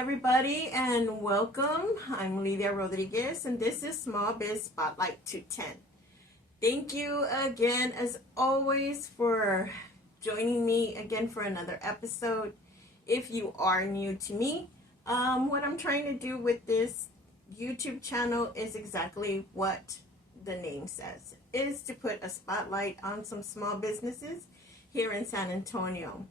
everybody, and welcome. I'm Lidia Rodriguez, and this is Small Biz Spotlight 210. Thank you again, as always, for joining me again for another episode. If you are new to me, what I'm trying to do with this YouTube channel is exactly what the name says, is to put a spotlight on some small businesses here in San Antonio.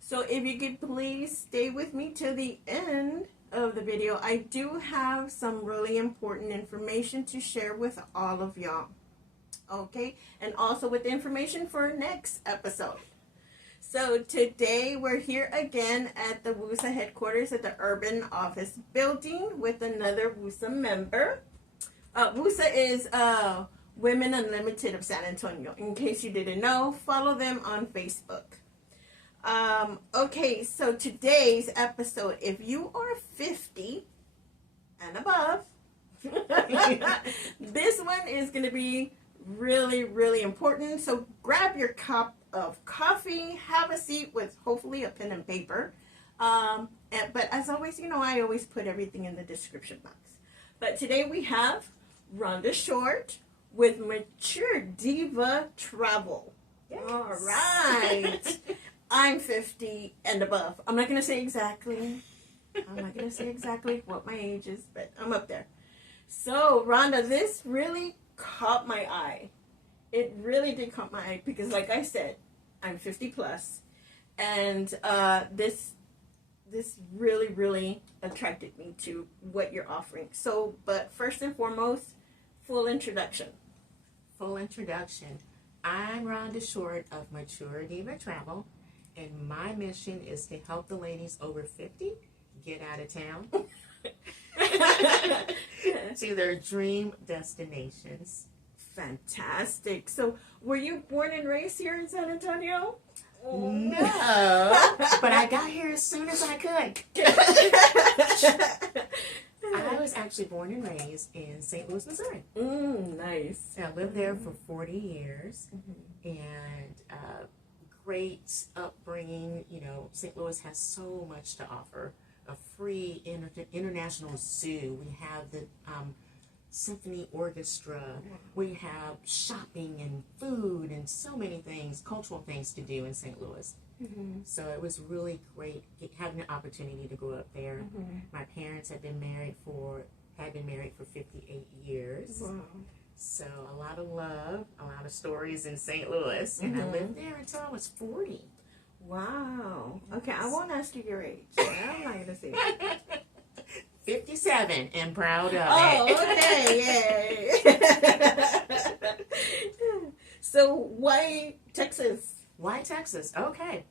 So if you could please stay with me till the end of the video. I do have some really important information to share with all of y'all. Okay, and also with the information for next episode. So today we're here again at the WUSA headquarters at the Urban Office Building with another WUSA member. WUSA is Women Unlimited of San Antonio. In case you didn't know, follow them on Facebook. Okay, so today's episode, if you are 50 and above, this one is going to be really, really important. So grab your cup of coffee, have a seat with hopefully a pen and paper. But as always, I always put everything in the description box. But today we have Rhonda Short with Mature Diva Travel. Yes. All right. I'm 50 and above. I'm not going to say exactly. What my age is, but I'm up there. So, Rhonda, this really caught my eye. It really did caught my eye because, like I said, I'm 50 plus, and this really, really attracted me to what you're offering. So, but first and foremost, full introduction. I'm Rhonda Short of Mature Diva Travel. And my mission is to help the ladies over 50 get out of town to their dream destinations. Fantastic. So, were you born and raised here in San Antonio? No, but I got here as soon as I could. I was actually born and raised in St. Louis, Missouri. Nice. I lived there for 40 years, and great upbringing. St. Louis has so much to offer. A free international zoo. We have the symphony orchestra. We have shopping and food and so many things, cultural things to do in St. Louis. So it was really great having the opportunity to grow up there. My parents had been married for 58 years. Wow. So a lot of love, a lot of stories in St. Louis, and I lived there until I was 40. Wow. Yes. Okay, I won't ask you your age. I'm not gonna say it. 57 and proud of it. Okay, yay. So why Texas? Why Texas? Okay.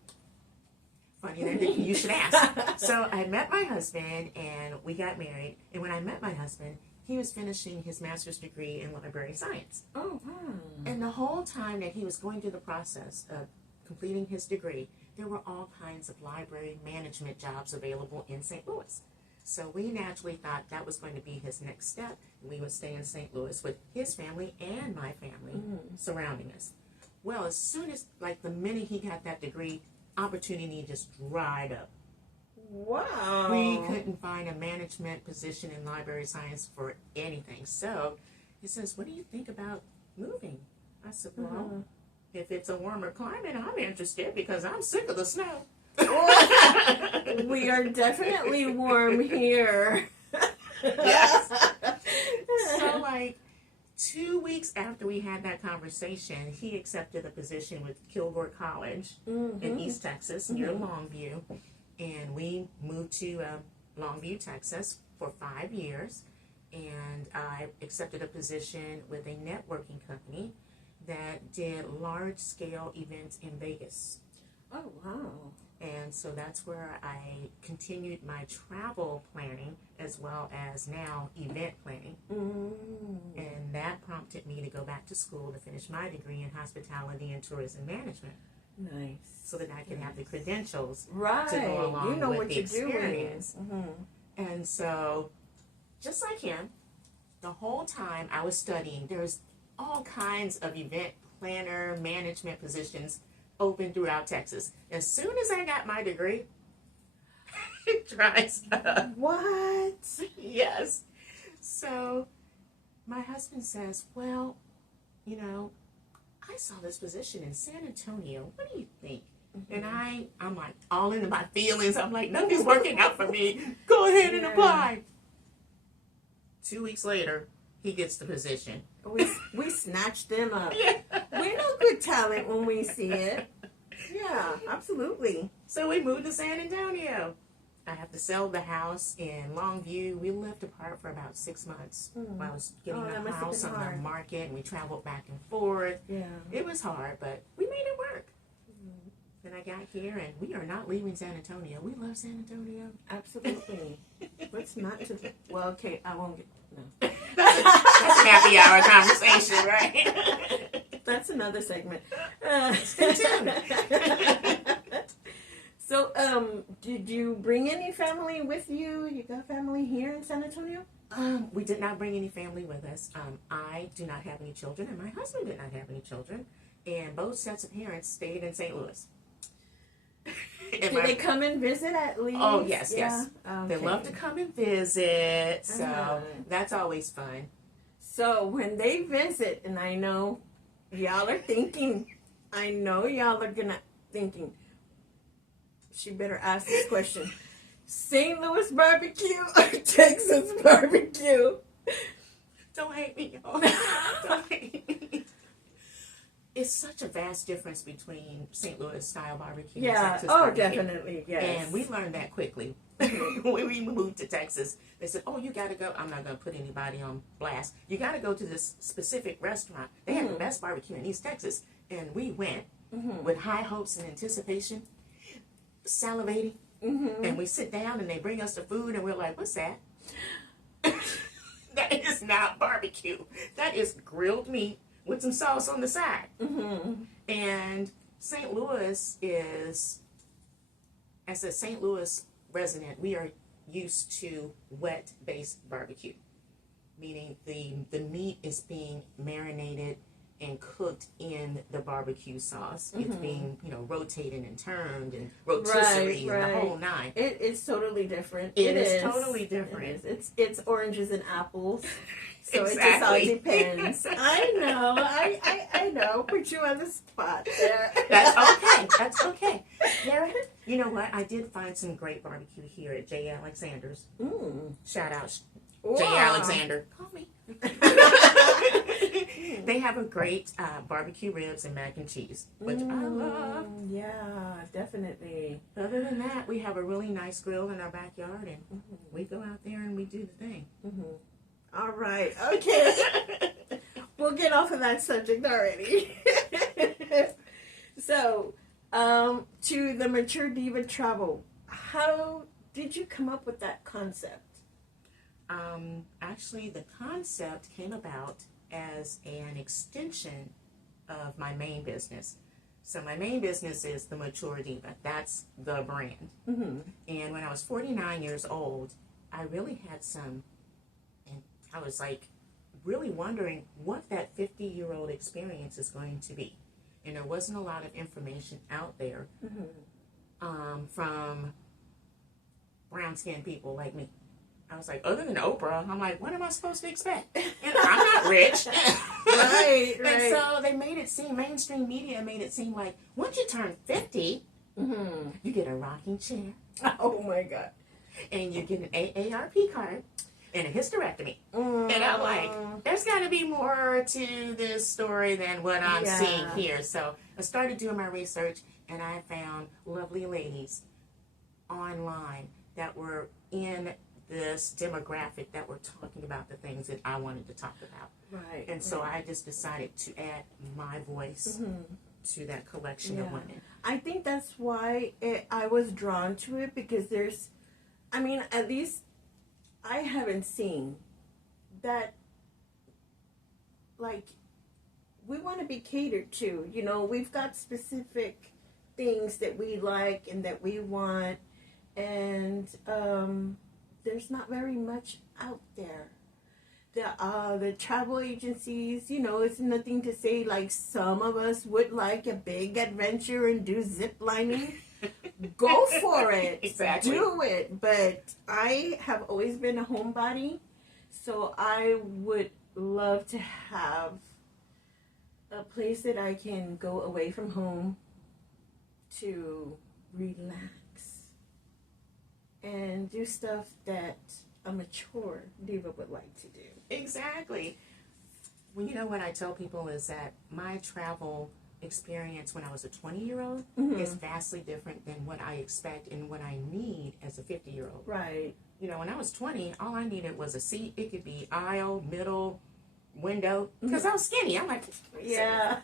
Funny that you should ask. So I met my husband and we got married. And when I met my husband, he was finishing his master's degree in library science. Oh, wow. And the whole time that he was going through the process of completing his degree, there were all kinds of library management jobs available in St. Louis. So we naturally thought that was going to be his next step. We would stay in St. Louis with his family and my family surrounding us. Well, as soon as, the minute he got that degree, opportunity just dried up. Wow. We couldn't find a management position in library science for anything. So he says, what do you think about moving? I said, well, if it's a warmer climate, I'm interested because I'm sick of the snow. We are definitely warm here. Yes. So 2 weeks after we had that conversation, he accepted a position with Kilgore College in East Texas near Longview. And we moved to Longview, Texas for 5 years. And I accepted a position with a networking company that did large-scale events in Vegas. Oh, wow. And so that's where I continued my travel planning as well as now event planning. And that prompted me to go back to school to finish my degree in hospitality and tourism management. Nice. So that I can have the credentials to go along with what the you're experience. doing. And so, just like him, the whole time I was studying, there's all kinds of event planner, management positions open throughout Texas. As soon as I got my degree, dries up. What? Yes. So my husband says, well, you know, I saw this position in San Antonio. What do you think? And I'm like all into my feelings. I'm like, nothing's working out for me. Go ahead and apply. 2 weeks later, he gets the position. We snatched them up. Yeah. We know good talent when we see it. Yeah, absolutely. So we moved to San Antonio. I have to sell the house in Longview. We lived apart for about 6 months while I was getting the house on the market, and we traveled back and forth. Yeah. It was hard, but we made it work. And I got here, and we are not leaving San Antonio. We love San Antonio. Absolutely. What's not to... Well, okay, I won't get... No. That's a happy hour conversation, right? That's another segment. Stay tuned. So, did you bring any family with you? You got family here in San Antonio? We did not bring any family with us. I do not have any children, and my husband did not have any children. And both sets of parents stayed in St. Louis. Did they come and visit at least? Oh, yes, yeah. yes. Okay. They love to come and visit, so that's always fun. So when they visit, and I know y'all are thinking, thinking, she better ask this question. St. Louis barbecue or Texas barbecue? Don't hate me, y'all. Don't hate me. It's such a vast difference between St. Louis style barbecue and Texas barbecue. Definitely, yes. And we learned that quickly. When we moved to Texas, they said, oh, you got to go. I'm not going to put anybody on blast. You got to go to this specific restaurant. They had the best barbecue in East Texas. And we went with high hopes and anticipation, salivating. And we sit down and they bring us the food and we're like, what's that? That is not barbecue. That is grilled meat with some sauce on the side. And St. Louis is, as a St. Louis resident, we are used to wet-based barbecue, meaning the meat is being marinated and cooked in the barbecue sauce. It's being, rotated and turned and rotisserie and the whole nine. It's totally different. It is totally different. It's oranges and apples. So Exactly. it just all depends. I know. Put you on the spot there. That's okay. That's okay. Karen, you know what? I did find some great barbecue here at J. Alexander's. Shout out J. Alexander. Call me. They have a great barbecue ribs and mac and cheese, which I love. Yeah, definitely. Other than that, we have a really nice grill in our backyard, and we go out there and we do the thing. All right. Okay. We'll get off of that subject already. So, to the Mature Diva Travel, how did you come up with that concept? Actually, the concept came about as an extension of my main business. So my main business is the Mature Diva. That's the brand. And when I was 49 years old, I really had and I was like really wondering what that 50-year-old experience is going to be. And there wasn't a lot of information out there from brown-skinned people like me. I was like, other than Oprah, I'm like, what am I supposed to expect? And I'm not rich. Right. And so they made it seem, mainstream media made it seem like, once you turn 50, you get a rocking chair. Oh, my God. And you get an AARP card and a hysterectomy. And I'm like, there's got to be more to this story than what I'm seeing here. So I started doing my research, and I found lovely ladies online that were in this demographic that were talking about the things that I wanted to talk about. Right. And so I just decided to add my voice to that collection of women. I think that's why I was drawn to it, because at least I haven't seen that, like, we want to be catered to. We've got specific things that we like and that we want, and there's not very much out there. The travel agencies, it's nothing to say, like, some of us would like a big adventure and do zip lining. go for it. Exactly. Do it. But I have always been a homebody, so I would love to have a place that I can go away from home to relax and do stuff that a mature diva would like to do. Exactly. Well, you know what I tell people is that my travel experience when I was a 20-year-old is vastly different than what I expect and what I need as a 50-year-old. Right. You know, when I was 20, all I needed was a seat. It could be aisle, middle, window, because I was skinny. I'm like, yeah.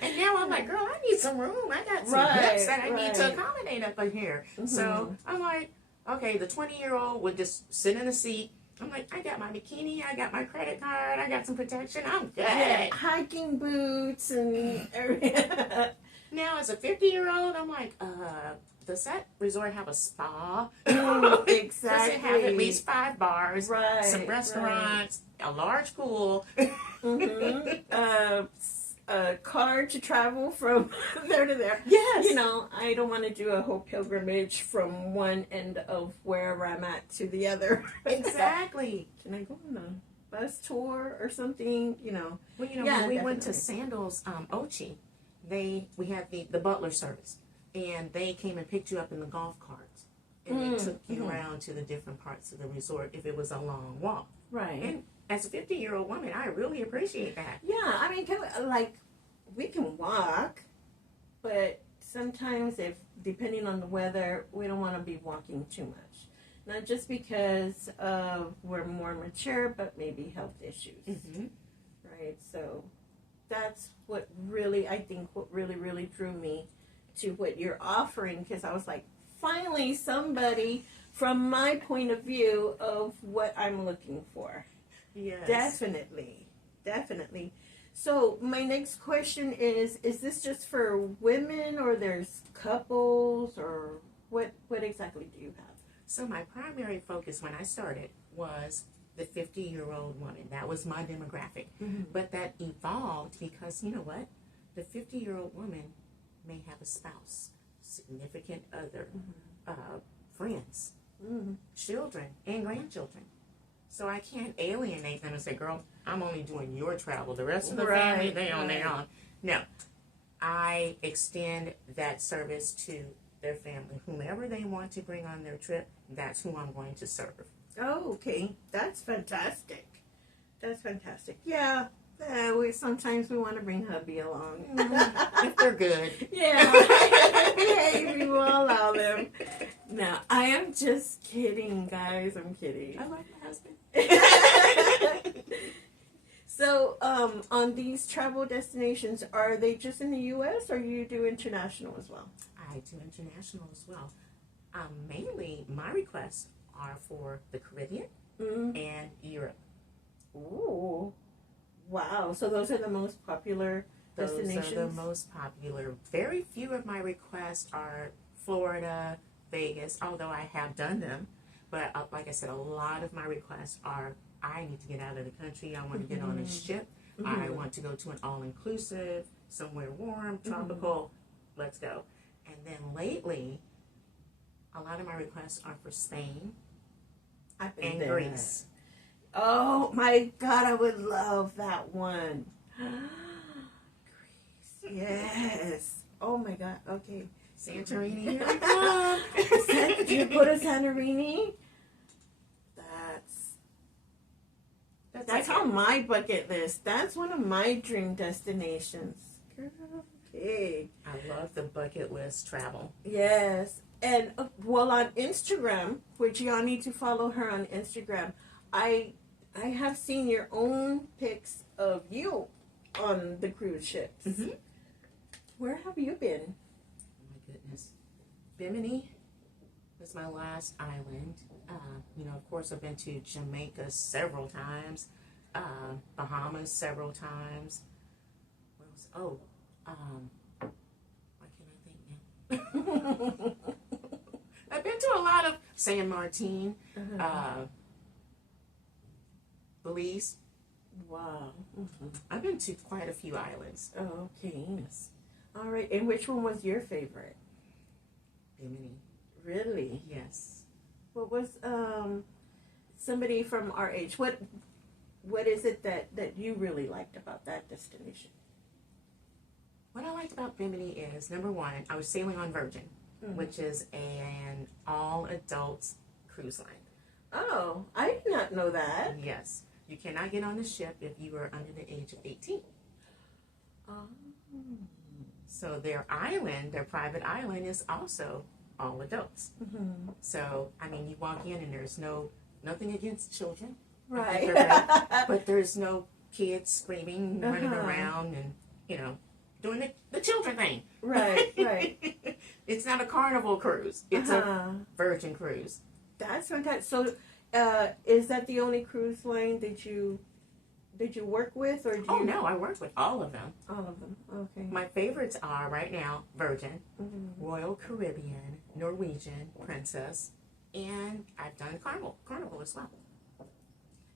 And now I'm like, girl, I need some room. I got some hips that I need to accommodate up in here. So I'm like, okay, the 20-year-old would just sit in a seat. I'm like, I got my bikini, I got my credit card, I got some protection, I'm good. Yeah, hiking boots and everything. Now, as a 50-year-old, I'm like, does that resort have a spa? Exactly. Does it have at least 5 bars, some restaurants, a large pool? A car to travel from there to there. Yes. You know, I don't want to do a whole pilgrimage from one end of wherever I'm at to the other. Exactly. Can I go on a bus tour or something? You know. Well, you know, when we went to Sandals, Ochi, we had the butler service, and they came and picked you up in the golf carts, and they took you around to the different parts of the resort if it was a long walk. Right. And as a 50-year-old woman, I really appreciate that. Yeah, I mean, we can walk, but sometimes depending on the weather, we don't want to be walking too much. Not just because we're more mature, but maybe health issues. Right? So that's what really drew me to what you're offering, because I was like, finally somebody from my point of view of what I'm looking for. Yes. Definitely. So my next question is this just for women, or there's couples, or what exactly do you have? So my primary focus when I started was the 50-year-old woman. That was my demographic. But that evolved because, you know what? The 50-year-old woman may have a spouse, significant other, friends, children, and grandchildren. So I can't alienate them and say, girl, I'm only doing your travel. The rest of the family, they on their own. No. I extend that service to their family. Whomever they want to bring on their trip, that's who I'm going to serve. Oh, okay. That's fantastic. Yeah. Sometimes we want to bring hubby along. If they're good. Yeah. Hey, we will allow them. No, I am just kidding, guys. I'm kidding. I love my husband. So, on these travel destinations, are they just in the U.S. or you do international as well? I do international as well. Mainly, my requests are for the Caribbean and Europe. Ooh. Wow. So those are the most popular destinations? Those are the most popular. Very few of my requests are Florida, Vegas, although I have done them. But like I said, a lot of my requests are, I need to get out of the country. I want to get on a ship. I want to go to an all-inclusive, somewhere warm, tropical. Let's go. And then lately, a lot of my requests are for Spain and Greece. Oh my God, I would love that one. Greece, yes. Oh my God, okay. Santorini, here we come. Did you go to Santorini? That's on my bucket list. That's one of my dream destinations. Girl, okay. I love the bucket list travel. Yes. And well, on Instagram, which y'all need to follow her on Instagram, I have seen your own pics of you on the cruise ships. Where have you been? Oh my goodness. Bimini was my last island. Of course, I've been to Jamaica several times, Bahamas several times. Where was? Why can't I think now? I've been to a lot of San Martin, Belize. Wow. I've been to quite a few islands. Oh, okay. Yes. All right. And which one was your favorite? Bimini. Really? Yes. What was somebody from our age? What is it that you really liked about that destination? What I liked about Bimini is, number one, I was sailing on Virgin, which is an all-adults cruise line. Oh, I did not know that. Yes. You cannot get on the ship if you are under the age of 18. Oh. So their island, their private island, is also all adults. Mm-hmm. So, I mean, you walk in and there's nothing against children. Right. But there's no kids screaming, running around, and, you know, doing the children thing. Right, right. It's not a Carnival cruise. It's a Virgin cruise. That's fantastic. So, is that the only cruise line that you work with, or do Oh you? no, I work with all of them. All of them. Okay. My favorites are right now Virgin, Mm-hmm. Royal Caribbean, Norwegian, Princess, and I've done Carnival as well.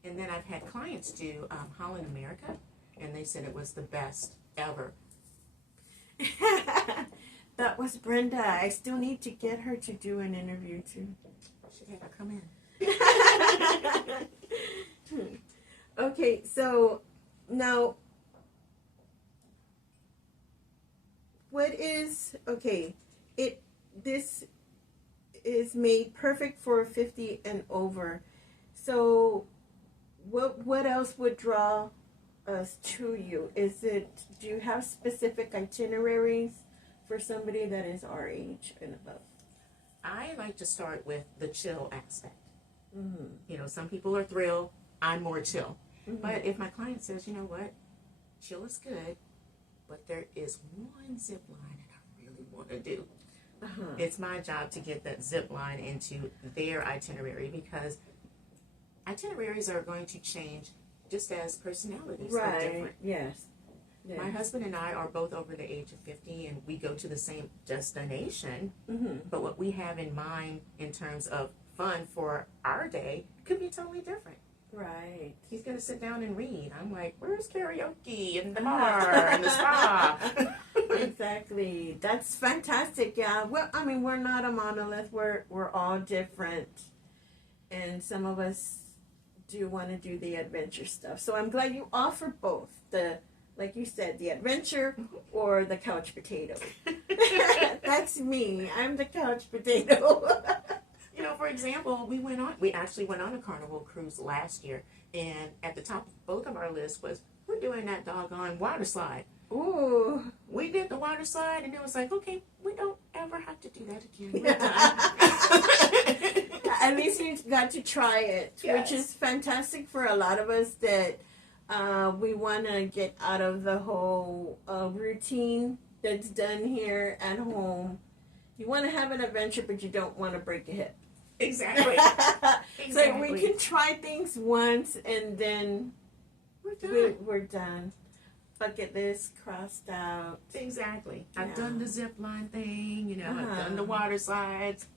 And then I've had clients do Holland America, and they said it was the best ever. That was Brenda. I still need to get her to do an interview too. Should have her come in. Okay, so now this is made perfect for 50 and over. So what else would draw us to you? Do you have specific itineraries for somebody that is our age and above? I like to start with the chill aspect. Mm-hmm. You know, some people are thrilled. I'm more chill. Mm-hmm. But if my client says, you know what, chill is good, but there is one zip line that I really want to do. It's my job to get that zip line into their itinerary, because itineraries are going to change just as personalities are different. Yes. My husband and I are both over the age of 50, and we go to the same destination, but what we have in mind in terms of fun for our day could be totally different. Right. He's going to sit down and read. I'm like, where's karaoke and the bar and the spa? Exactly. That's fantastic. Yeah. Well, I mean, we're not a monolith. We're all different, and some of us do want to do the adventure stuff. So I'm glad you offer both, like you said, the adventure or the couch potato. That's me. I'm the couch potato. You know, for example, we actually went on a Carnival cruise last year, and at the top of both of our lists was, we're doing that doggone water slide. Ooh. We did the water slide, and it was like, okay, we don't ever have to do that again. We're done. At least you got to try it, Yes. which is fantastic for a lot of us that we want to get out of the whole routine that's done here at home. You want to have an adventure, but you don't want to break a hip. Exactly. So we can try things once, and then We're done. we're done. Bucket list crossed out. Exactly. I've Yeah. done the zip line thing, you know, I've done the water slides.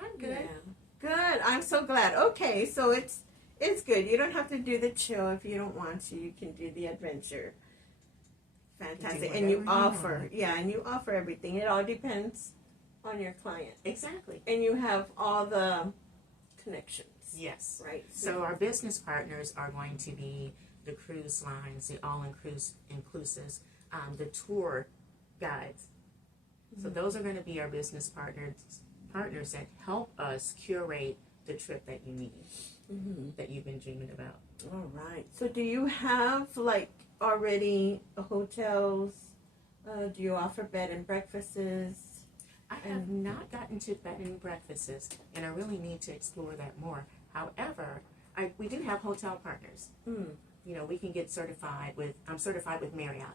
I'm good. Yeah. Good. I'm so glad. Okay, so it's good. You don't have to do the chill if you don't want to. You can do the adventure. Fantastic. And you offer, and you offer everything. It all depends on your client. Exactly. And you have all the connections. Yes. Right. So our business partners are going to be the cruise lines, the all-inclusives, the tour guides. So those are going to be our business partners that help us curate the trip that you need, that you've been dreaming about. All right. So do you have like already hotels? Do you offer bed and breakfasts? I have not gotten to bed and breakfasts, and I really need to explore that more. However, we do have hotel partners. You know, we can get certified I'm certified with Marriott.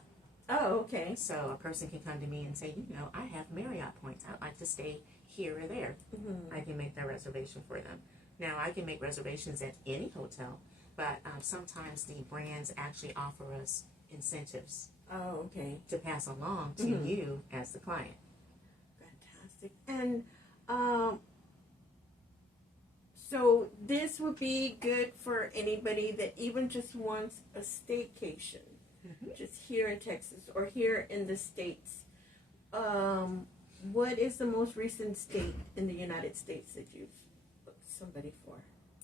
Oh, okay. So a person can come to me and say, you know, I have Marriott points. I'd like to stay here or there. I can make that reservation for them. Now, I can make reservations at any hotel, but sometimes the brands actually offer us incentives Oh, okay. to pass along to you as the client. Fantastic. And so this would be good for anybody that even just wants a staycation, just here in Texas or here in the States. What is the most recent state in the United States that you've booked somebody for?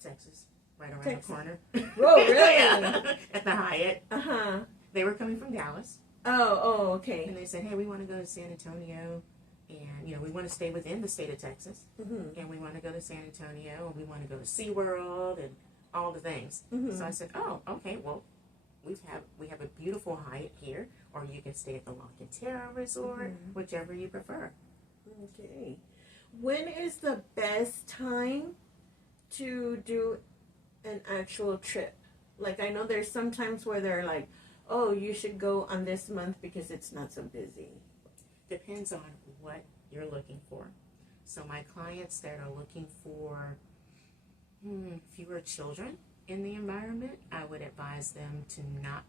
Texas, right around Texas. the corner. Oh, really? Yeah, at the Hyatt. Uh-huh. They were coming from Dallas. Oh, okay. And they said, hey, we want to go to San Antonio. And, we want to stay within the state of Texas. Mm-hmm. And we want to go to San Antonio. And we want to go to SeaWorld and all the things. Mm-hmm. So I said, oh, okay, well, we have a beautiful Hyatt here. Or you can stay at the La Cantera Resort, whichever you prefer. Okay. When is the best time to do an actual trip? Like, I know there's some times where they're like, oh, you should go on this month because it's not so busy. Depends on what you're looking for. So my clients that are looking for fewer children in the environment, I would advise them to not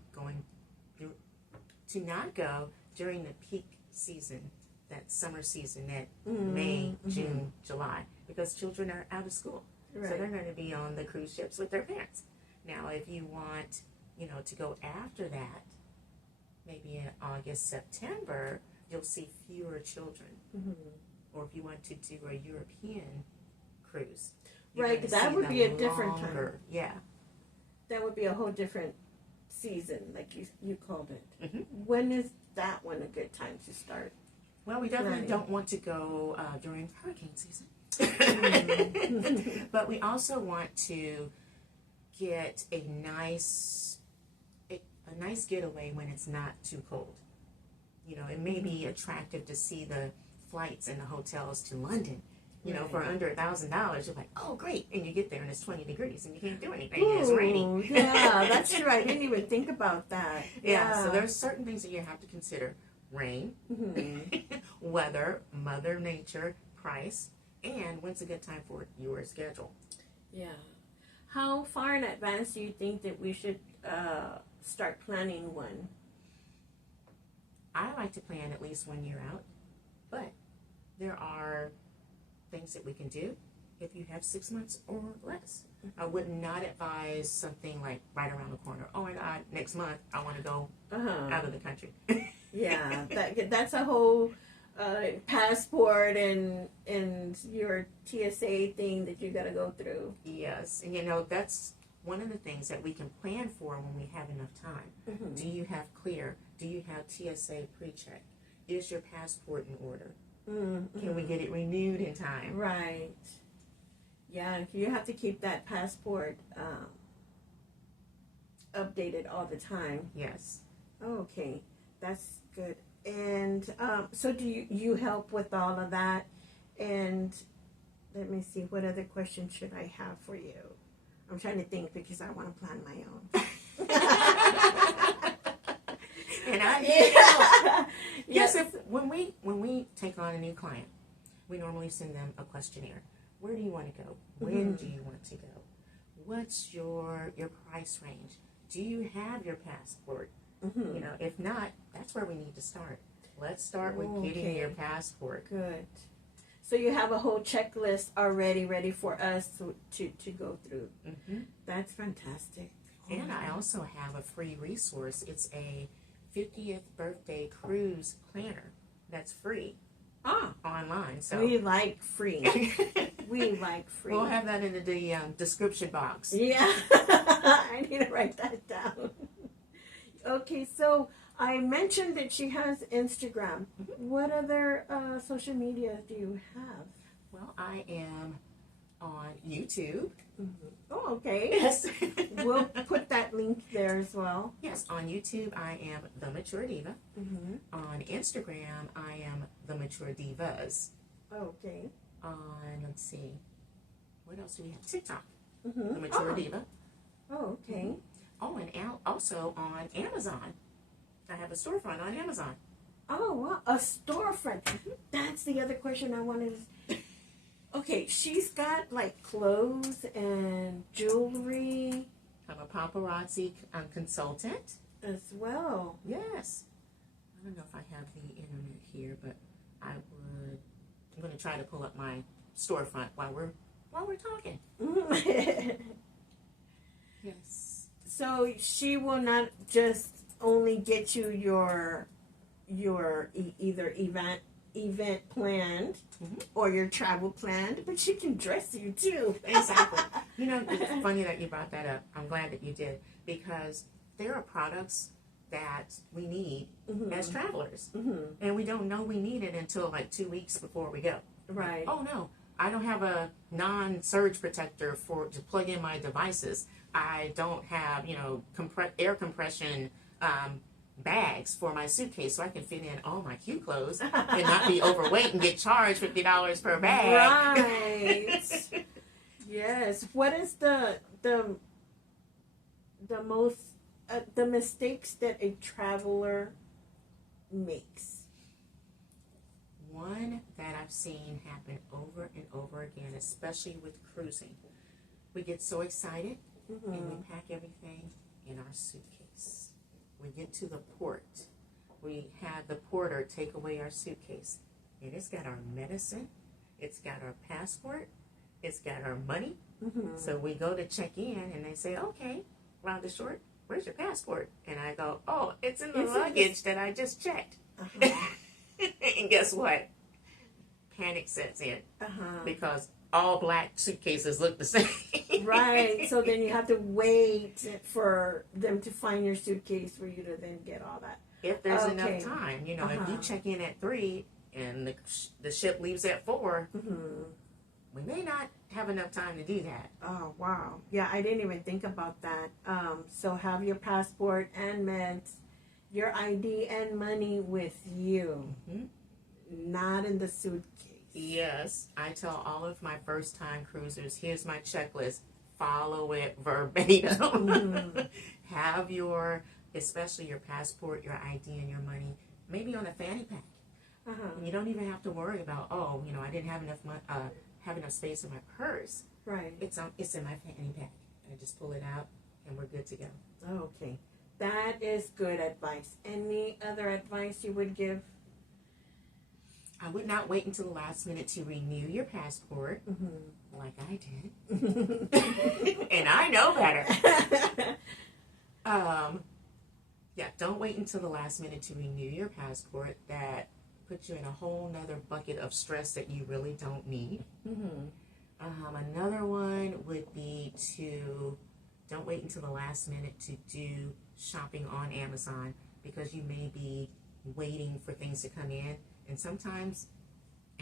go during the peak season, that summer season, that May, June, July, because children are out of school. Right. So they're going to be on the cruise ships with their parents. Now, if you want, to go after that, maybe in August, September, you'll see fewer children. Mm-hmm. Or if you want to do a European cruise. Right, that would be a different time. Yeah. That would be a whole different season, like you called it. Mm-hmm. When is that one a good time to start? Well, we definitely don't want to go during hurricane season. But we also want to get a nice getaway when it's not too cold. It may be attractive to see the flights and the hotels to London, for under $1,000. You're like, oh, great. And you get there and it's 20 degrees and you can't do anything. Ooh, and it's raining. Yeah, that's true. I didn't even think about that. Yeah, so there's certain things that you have to consider. Rain, weather, Mother Nature, price, and when's a good time for your schedule. Yeah. How far in advance do you think that we should start planning one? I like to plan at least 1 year out, but there are things that we can do if you have 6 months or less. I would not advise something like right around the corner. Oh my God, next month I want to go out of the country. Yeah, that's a whole passport and your TSA thing that you got to go through. Yes, and that's one of the things that we can plan for when we have enough time. Mm-hmm. Do you have clear? Do you have TSA pre-check? Is your passport in order? Mm-hmm. Can we get it renewed in time? Right. Yeah, you have to keep that passport updated all the time. Yes. Okay, that's good. And so do you help with all of that? And let me see, what other questions should I have for you? I'm trying to think because I want to plan my own. And yes, when we take on a new client, we normally send them a questionnaire. Where do you want to go? When do you want to go? What's your price range? Do you have your passport? If not, that's where we need to start. Let's start with getting your passport. Good. So you have a whole checklist already ready for us to go through. Mm-hmm. That's fantastic. And I also have a free resource. It's a 50th birthday cruise planner that's free online. So we like free. We like free. We'll have that in the description box. Yeah. I need to write that down. Okay, so I mentioned that she has Instagram. Mm-hmm. What other social media do you have? Well, I am on YouTube. Mm-hmm. Oh, okay. Yes. We'll put that link there as well. Yes, on YouTube I am The Mature Diva. Mm-hmm. On Instagram I am The Mature Divas. Okay. On, let's see, what else do we have? TikTok. Mm-hmm. The Mature Diva. Oh, okay. Mm-hmm. Oh, and also on Amazon. I have a storefront on Amazon. Oh, wow. A storefront. Mm-hmm. That's the other question I wanted to... Okay, she's got like clothes and jewelry. I'm a paparazzi consultant. As well. Yes. I don't know if I have the internet here, but I'm going to try to pull up my storefront while we're talking. Yes. So she will not just only get you your either event event planned Mhm. or your travel planned, but she can dress you too. Exactly. You know, it's funny that you brought that up. I'm glad that you did, because there are products that we need as travelers, and we don't know we need it until like 2 weeks before we go. Right. Oh no, I don't have a non-surge protector to plug in my devices. I don't have, you know, air compression bags for my suitcase so I can fit in all my cute clothes and not be overweight and get charged $50 per bag. Right. Yes. What is the most the mistakes that a traveler makes? One that I've seen happen over and over again, especially with cruising. We get so excited and we pack everything in our suitcase. We get to the port. We have the porter take away our suitcase. And it's got our medicine. It's got our passport. It's got our money. So we go to check in and they say, okay, Rhonda Short, where's your passport? And I go, oh, it's in the luggage that I just checked. And guess what? Panic sets in because all black suitcases look the same. Right. So then you have to wait for them to find your suitcase for you to then get all that. If there's enough time, you know, if you check in at 3 and the ship leaves at 4, we may not have enough time to do that. Oh, wow. Yeah, I didn't even think about that. So have your passport and meds, your ID and money with you, not in the suitcase. Yes, I tell all of my first-time cruisers, here's my checklist. Follow it verbatim. Have especially your passport, your ID, and your money, maybe on a fanny pack. You don't even have to worry about, oh, you know, I didn't have enough space in my purse. Right. It's in my fanny pack. I just pull it out, and we're good to go. Okay. That is good advice. Any other advice you would give? I would not wait until the last minute to renew your passport, like I did. And I know better. Yeah, don't wait until the last minute to renew your passport. That puts you in a whole nother bucket of stress that you really don't need. Another one would be don't wait until the last minute to do shopping on Amazon, because you may be waiting for things to come in, and sometimes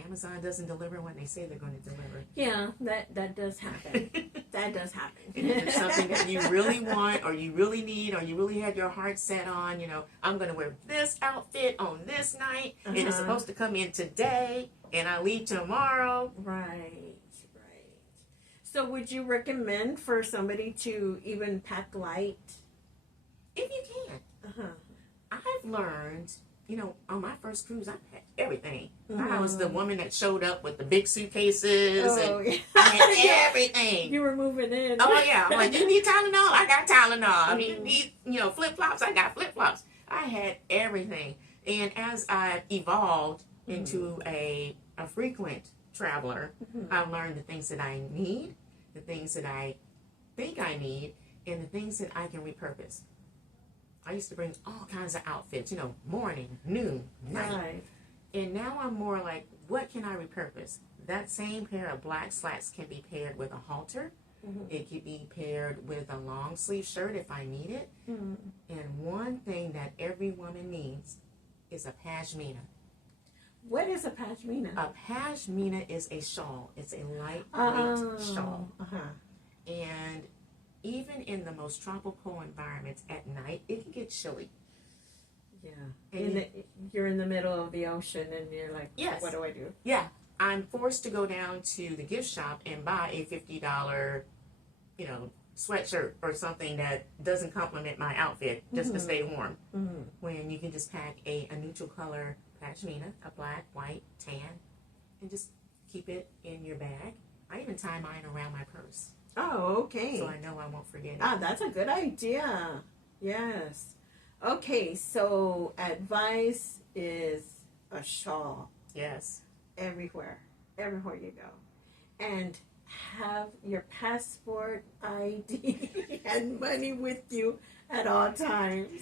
Amazon doesn't deliver when they say they're going to deliver. Yeah, that does happen. That does happen. And if it's something that you really want, or you really need, or you really had your heart set on, you know, I'm going to wear this outfit on this night, and it's supposed to come in today, and I leave tomorrow. Right. So would you recommend for somebody to even pack light? If you can. I've learned, you know, on my first cruise, I packed everything. I was the woman that showed up with the big suitcases, and I had everything. You were moving in. Oh, yeah. I'm like, you need Tylenol? I got Tylenol. You need, you know, flip-flops? I got flip-flops. I had everything. And as I evolved into a frequent traveler, I've learned the things that I need, the things that I think I need, and the things that I can repurpose. I used to bring all kinds of outfits, you know, morning, noon, night. Right. And now I'm more like, what can I repurpose? That same pair of black slacks can be paired with a halter. It could be paired with a long sleeve shirt if I need it. And one thing that every woman needs is a pashmina. What is a pashmina? A pashmina is a shawl. It's a lightweight shawl. And even in the most tropical environments at night, it can get chilly. Yeah. And you're in the middle of the ocean and you're like, yes. What do I do? Yeah. I'm forced to go down to the gift shop and buy a $50, you know, sweatshirt or something that doesn't complement my outfit just to stay warm. When you can just pack a neutral color pashmina, a black, white, tan, and just keep it in your bag. I even tie mine around my purse. Oh, okay. So I know I won't forget it. Ah, that's a good idea. Yes. Okay, so advice is a shawl. Yes. Everywhere you go. And have your passport, ID, and money with you at all times.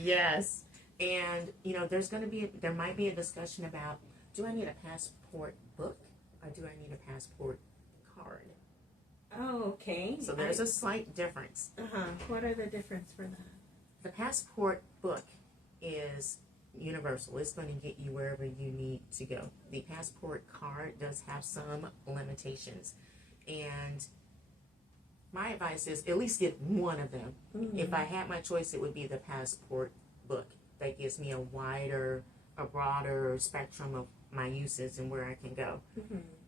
Yes. And, you know, there might be a discussion about do I need a passport book or do I need a passport card? Oh, okay. So there's a slight difference. What are the difference for that? The passport book is universal. It's going to get you wherever you need to go. The passport card does have some limitations. And my advice is at least get one of them. If I had my choice, it would be the passport book. That gives me a broader spectrum of my uses and where I can go.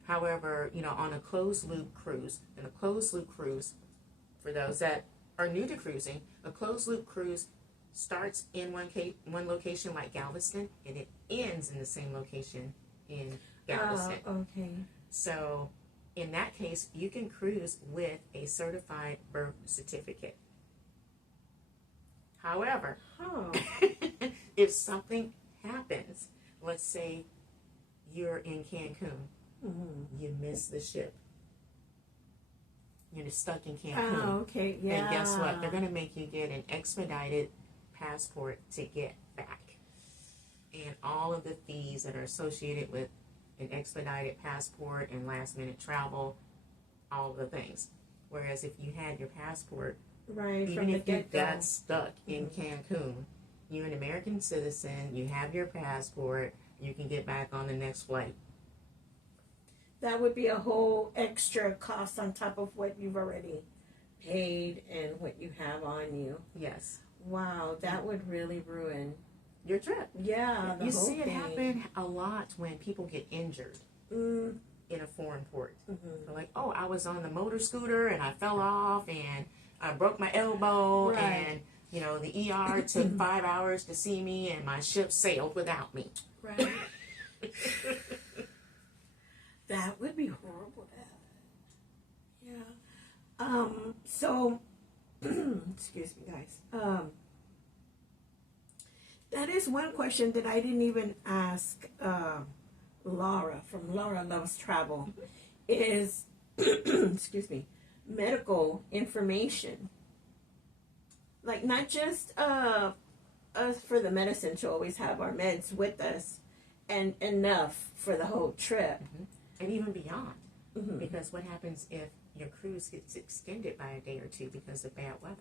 However, on a closed loop cruise, for those that are new to cruising, a closed loop cruise starts in one location like Galveston, and it ends in the same location in Galveston. Okay. So in that case, you can cruise with a certified birth certificate. However, if something happens, let's say you're in Cancun, you miss the ship. You're stuck in Cancun. Oh, okay, yeah. And guess what? They're going to make you get an expedited passport to get back. And all of the fees that are associated with an expedited passport and last minute travel, all of the things. Whereas if you had your passport, right, even if you got stuck in Cancun, you're an American citizen, you have your passport, you can get back on the next flight. That would be a whole extra cost on top of what you've already paid and what you have on you. Yes. Wow, that would really ruin your trip. Yeah, you see it happen a lot when people get injured in a foreign port. They're like, oh, I was on the motor scooter and I fell off and I broke my elbow and the ER took 5 hours to see me and my ship sailed without me. Right. That would be horrible. Yeah. So, excuse me, guys. That is one question that I didn't even ask Laura from Laura Loves Travel. Is, excuse me, medical information. Like, not just us for the medicine to always have our meds with us and enough for the whole trip. And even beyond. Because what happens if your cruise gets extended by a day or two because of bad weather?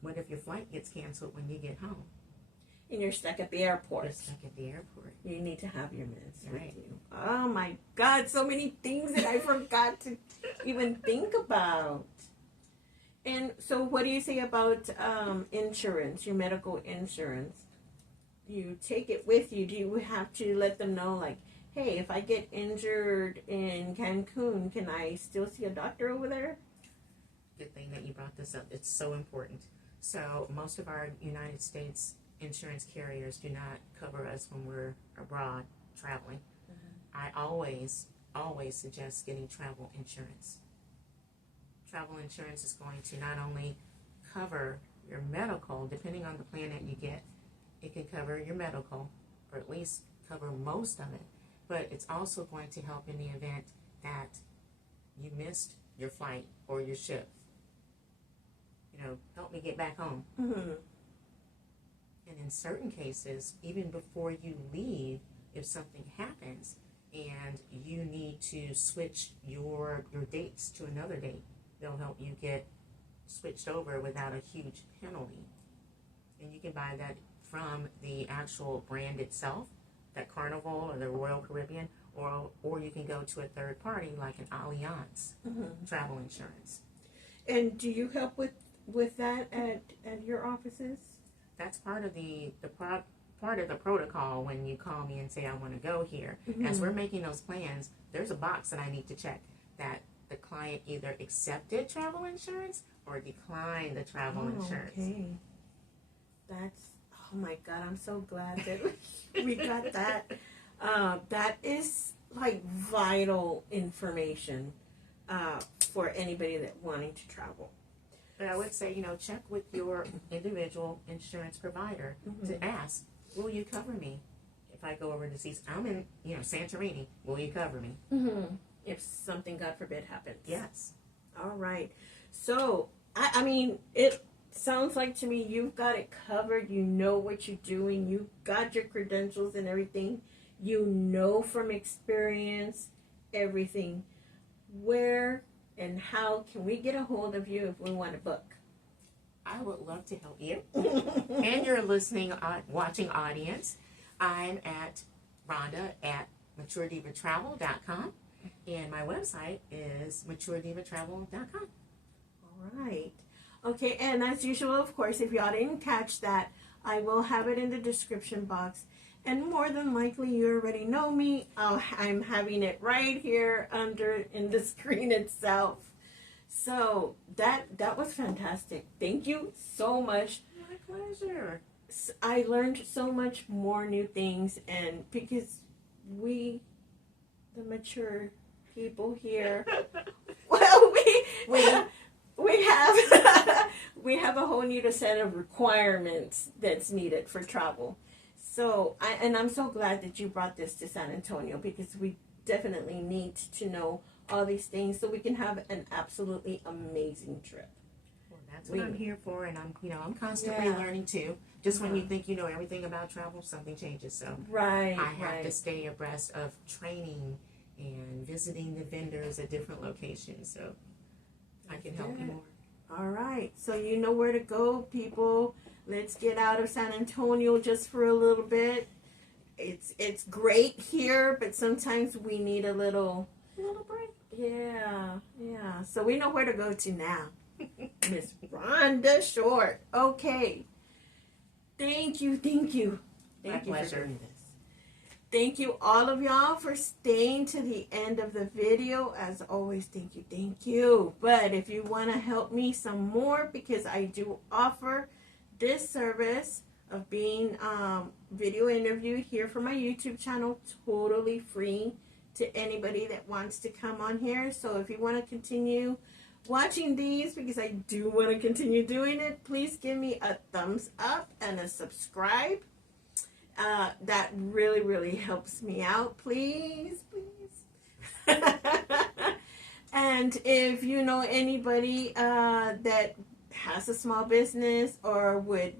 What if your flight gets canceled when you get home? And you're stuck at the airport. You're stuck at the airport. You need to have your meds right. with you. Oh my God, so many things that I forgot to even think about. And so what do you say about insurance, your medical insurance? You take it with you. Do you have to let them know, like, hey, if I get injured in Cancun, can I still see a doctor over there? Good thing that you brought this up. It's so important. So most of our United States insurance carriers do not cover us when we're abroad traveling. I always suggest getting travel insurance. Travel insurance is going to not only cover your medical, depending on the plan that you get, it can cover your medical, or at least cover most of it, but it's also going to help in the event that you missed your flight or your ship. Help me get back home. And in certain cases, even before you leave, if something happens and you need to switch your dates to another date, they'll help you get switched over without a huge penalty. And you can buy that from the actual brand itself, that Carnival or the Royal Caribbean, or you can go to a third party like an Allianz travel insurance. And do you help with that at your offices? That's part of the protocol when you call me and say I want to go here. As we're making those plans, there's a box that I need to check that the client either accepted travel insurance or declined the travel insurance. Okay. Oh my God, I'm so glad that we got that. That is like vital information for anybody that wanting to travel. But I would say, check with your individual insurance provider to ask, will you cover me if I go overseas? I'm in, Santorini. Will you cover me? If something, God forbid, happens. Yes. All right. So, I mean, sounds like to me you've got it covered. You know what you're doing. You got your credentials and everything. You know from experience everything. Where and how can we get a hold of you if we want to book? I would love to help you. And your listening, watching audience. I'm at Rhonda at maturedivatravel.com. And my website is maturedivatravel.com. All right. Okay, and as usual, of course, if y'all didn't catch that, I will have it in the description box. And more than likely, you already know me. I'm having it right here under in the screen itself. So that was fantastic. Thank you so much. My pleasure. I learned so much more new things, and because we, the mature people here, well, we have we have a whole new set of requirements that's needed for travel. So, I'm so glad that you brought this to San Antonio, because we definitely need to know all these things so we can have an absolutely amazing trip. Well, that's what I'm here for, and I'm constantly learning too. Just when you think you know everything about travel, something changes. So I have to stay abreast of training and visiting the vendors at different locations, so I can help you more. All right, so you know where to go, people. Let's get out of San Antonio just for a little bit. It's great here, but sometimes we need a little break. Yeah. So we know where to go to now. Miss Rhonda Short. Okay. Thank you. My pleasure. For doing this. Thank you, all of y'all, for staying to the end of the video. As always, thank you. But if you want to help me some more, because I do offer this service of being video interviewed here for my YouTube channel, totally free to anybody that wants to come on here. So if you want to continue watching these, because I do want to continue doing it, please give me a thumbs up and a subscribe. That really helps me out. Please. And if you know anybody that has a small business or would,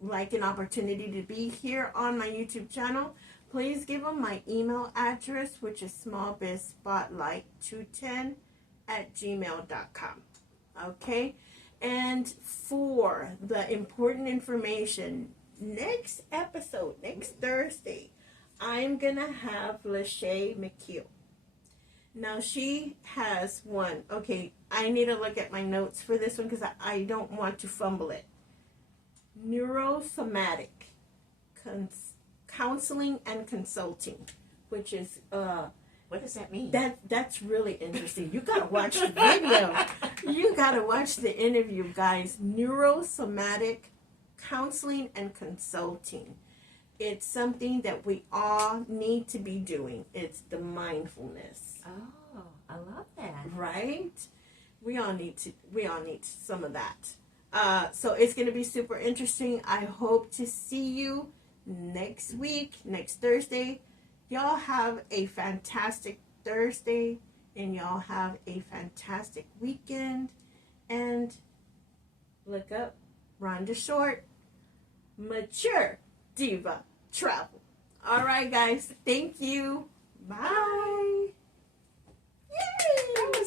like an opportunity to be here on my YouTube channel, please give them my email address, which is smallbizspotlight210@gmail.com. Okay? And for the important information, next episode, next Thursday, I'm going to have Lachey McHugh. Now, she has one. Okay, I need to look at my notes for this one because I don't want to fumble it. Neurosomatic Counseling and Consulting, which is what does that mean? That's really interesting. You gotta watch the video. You gotta watch the interview, guys. Neurosomatic Counseling and Consulting. It's something that we all need to be doing. It's the mindfulness. Oh, I love that. Right? We all need some of that. So it's going to be super interesting. I hope to see you next week, next Thursday. Y'all have a fantastic Thursday, and y'all have a fantastic weekend. And look up Rhonda Short, Mature Diva Travel. All right, guys. Thank you. Bye. Yay!